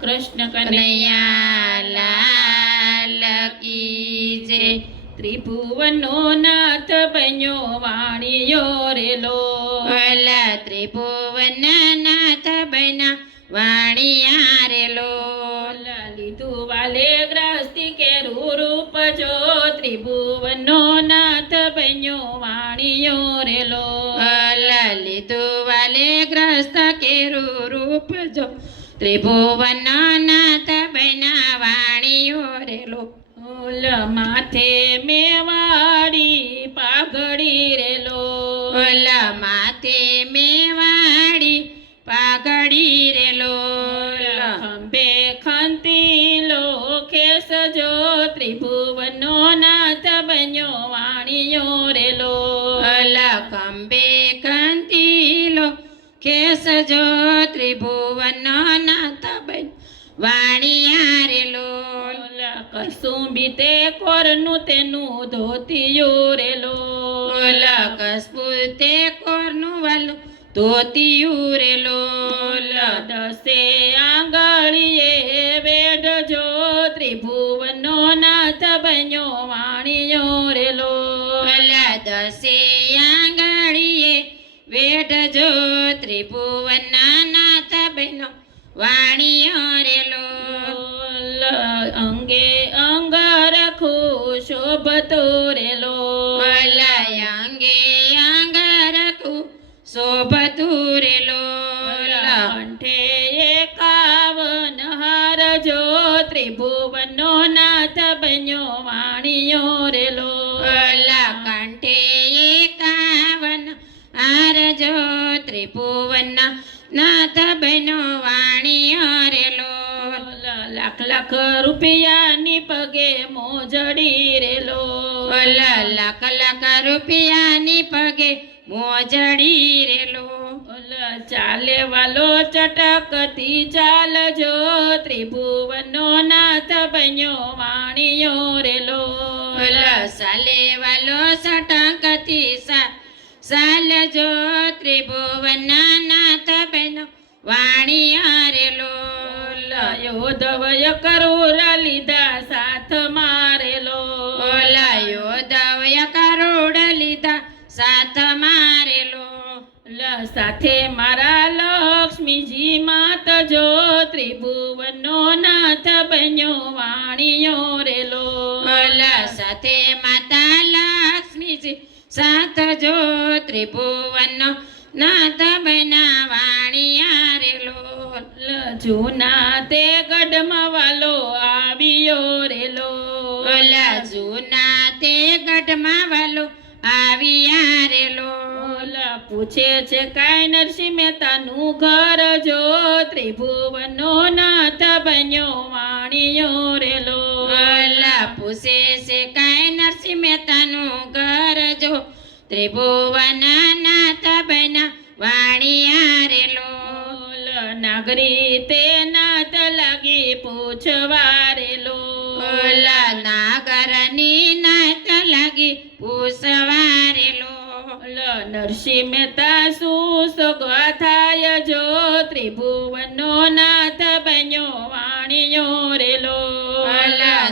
કૃષ્ણ કનૈયા લાલ કી જય. ત્રિભુવનો નાથ બન્યો વાણીયો રેલો. ઓલા ત્રિભુવન નાથ બના વાણિયા રેલો. લીધું વાલે ગ્રસ્તી કે રૂપ જો. ત્રિભુવનો નાથ બન્યો વાણિયો રેલો. ઓલા લીધું વાલે ગ્રસ્ત કેરું રૂપ જો. ત્રિભુવન નાથ બના વાણિયો રે લો માથે મેવાડી પાઘડી રેલો ઓલા માથે મેવાડી પાઘડી રે લોલ ખંભે ખંતી લો ખેસ જો ત્રિભુવનો નાથ બન્યો વાણિયો રેલો ઓલા ખંભે કંતીલો ખેસ જો ત્રિભુવન વાણિયા રે લોલ કસુંબી તે કોરનું તેનું ધોતિયું રેલો ઓલા કસ્પુતે કોરનું વાલું ધોતિયું રે લોલ. દસે આંગળીએ વેઢજો ત્રિભુવનો નાથ બન્યો વાણીયો ઓલા દસે આંગળીએ વેઢજો ત્રિભુવન અંગે અંગ રખું શોભતો રેલો ઓલા અંગે અંગ રખું શોભતું રે કંઠે એકાવન હાર જો ત્રિભુવનો નાથ બન્યો વાણિયો રેલો. કંઠે એકાવન આરજો ત્રિભુવન નાથ બન્યો લાખ રૂપિયાની પગે મોજડી રેલો. અલા લાખ લાખ રૂપિયાની પગે મોજડી રેલો. ચાલે વાલો ચટકતી ચાલજો ત્રિભુવનો નાથ બન્યો વાણિયો રેલો. ચાલે સાલે વાલો સટકતી સા ચાલજો ત્રિભુવન નાથ બન્યો વાણિયા રેલો. યોધવય કરોરા લીધા સાથ મારેલો. ઓલા દવય કરોડ લીધા સાથ મારેલો. લ સાથે મારા લક્ષ્મીજી માત જો ત્રિભુવનો નાથ બન્યો વાણીયો રેલો. ઓલા સાથે માતા લક્ષ્મીજી સાથ જો ત્રિભુવનો નાથ બના વાણિયા રેલો. જૂના ગઢમાં વાલો આવી રેલો ઓલા પૂછે છે કાય નરસિંહ મહેતાનું ઘર જો? ત્રિભુવનો નાથ બન્યો વાણિયો રેલો. ઓલા પૂછે છે કાય નરસિંહ મહેતાનું ઘર જો? ત્રિભુવન નાથ બના વાણિયા લોલ નાગરી તે ઓલા નરસિંહ મહેતા શું સોગવા થાય જો ત્રિભુવનો નાથ બન્યો વાણીયો રેલો.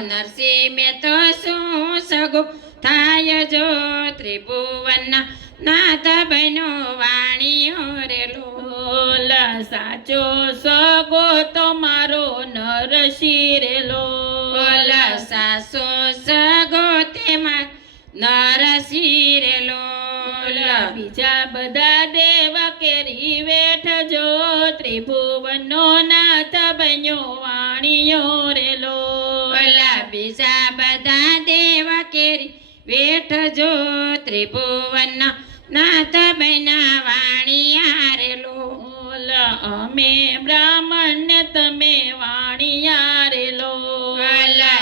નરસિંહ મહેતો સુસગો શું સગો થાય જો ત્રિભુવન નાથ બન્યો વાણીયો રેલો. સાચો સગો તમારો નરસિંહ રેલો ત્રિભુવનો નાથ બન્યો વાણીયો રેલો ભલા બીજા બધા દેવ કેરી વેઠ જો ત્રિભુવન નાથ બન્યા વાણિયા રેલો અમે બ્રાહ્મણ તમે વાણિયા રેલો ઓલા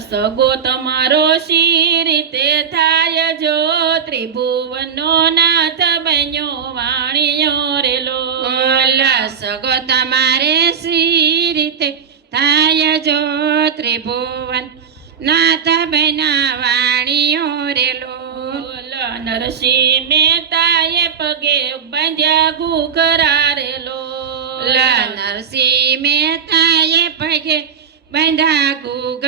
સગો તમારો શી રીતે થાય જો ત્રિભુવનો નાથ બન્યો વાણિયો રેલો? સગો તમારે સી રીતે થાય જો ત્રિભુવન નાથ બના વાણીઓ રેલો? નરસિંહ મહેતાએ પગે બાંધ્યા ઘૂઘરા રેલો? નરસિંહ મહેતાએ પગે બાંધા ગુગરા રેલો લ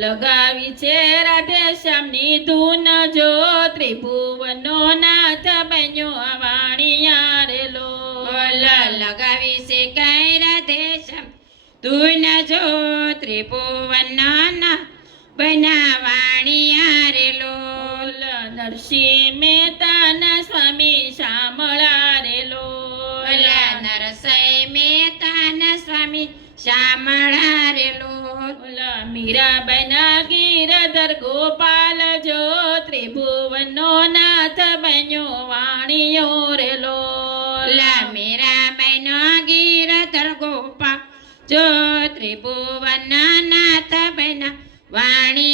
લગાવી છે રાધે શ્યામની ધૂન જો ત્રિભુવનો નાથ બન્યો વાણિયા રે લોલ લગાવી છે કઈ રાધે શ્યામ. ધૂન જો ત્રિભુવન બનાવાણિયા રેલો લોલ નરસિંહ મહેતાના બન્યો વાણિયો રે લોલ ઓલા મેરા બહેનો ગીરધર ગોપા જો ત્રિભુવન નાથ બહેના વાણિયા